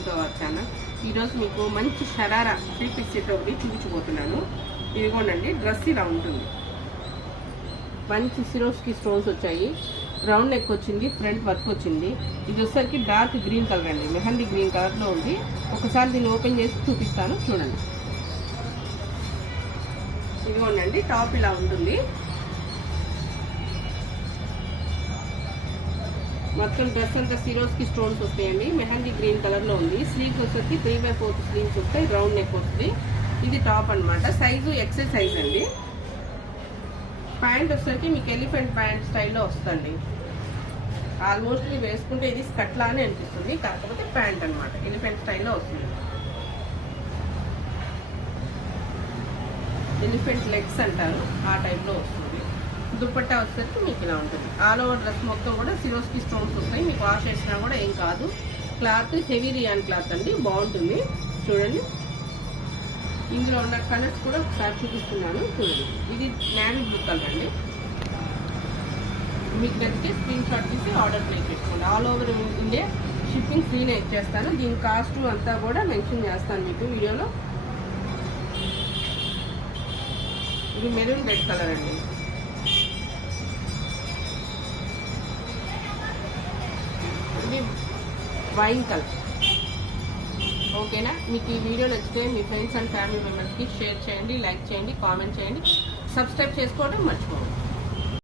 Welcome to our channel. ఈరోజు మీకు మంచి షరారా త్రీ పీస్ సెట్ ఒకటి చూపించబోతున్నాను. ఇదిగోండి, డ్రెస్ ఇలా ఉంటుంది. మంచి సిరోస్కి స్టోన్స్ వచ్చాయి, రౌండ్ నెక్ వచ్చింది, ఫ్రంట్ వర్క్ వచ్చింది. ఇది వచ్చేసరికి డార్క్ గ్రీన్ కలర్ అండి, మెహందీ గ్రీన్ కలర్లో ఉంది. ఒకసారి దీన్ని ఓపెన్ చేసి చూపిస్తాను, చూడండి. ఇదిగోండి, టాప్ ఇలా ఉంటుంది. మొత్తం డ్రెస్ అంతా సిరోస్కి స్టోన్స్ వస్తాయండి. మెహందీ గ్రీన్ కలర్లో ఉంది. స్లీవ్స్ వచ్చేసి 3/4 స్లీవ్స్ వస్తాయి, రౌండ్ నెక్ వస్తుంది. ఇది టాప్ అనమాట. సైజు ఎక్సెల్ సైజ్ అండి. ప్యాంట్ వచ్చేసరికి మీకు ఎలిఫెంట్ ప్యాంట్ స్టైల్లో వస్తుంది. ఆల్మోస్ట్ వేసుకుంటే ఇది స్కట్ లానే అనిపిస్తుంది, కాకపోతే ప్యాంట్ అనమాట, ఎలిఫెంట్ స్టైల్లో వస్తుంది. ఎలిఫెంట్ లెగ్స్ అంటారు, ఆ టైప్లో వస్తుంది. దుపట్టా వచ్చేసరికి మీకు ఇలా ఉంటుంది. ఆల్ ఓవర్ డ్రెస్ మొత్తం కూడా సిరోస్కి స్టోన్స్ వస్తాయి. మీకు వాష్ చేసినా కూడా ఏం కాదు. క్లాత్ హెవీ రియాన్ క్లాత్ అండి, బాగుంటుంది. చూడండి, ఇందులో ఉన్న కలర్స్ కూడా ఒకసారి చూపిస్తున్నాను, చూడండి. ఇది నేవీ బ్లూ కలర్ అండి. మీకు నచ్చితే స్క్రీన్ షాట్ తీసి ఆర్డర్ ప్లేస్ చేసుకోండి. ఆల్ ఓవర్ ఇండియా షిప్పింగ్ ఫ్రీనే ఇచ్చేస్తాను. దీని కాస్ట్ అంతా కూడా మెన్షన్ చేస్తాను మీకు వీడియోలో. ఇది మెరూన్ రెడ్ కలర్ అండి. ఇది వైన్ కలర్. ఓకేనా? మీకు ఈ వీడియో నచ్చితే మీ ఫ్రెండ్స్ అండ్ ఫ్యామిలీ మెంబర్స్కి షేర్ చేయండి, లైక్ చేయండి, కామెంట్ చేయండి, సబ్స్క్రైబ్ చేసుకోవడం మర్చిపోండి.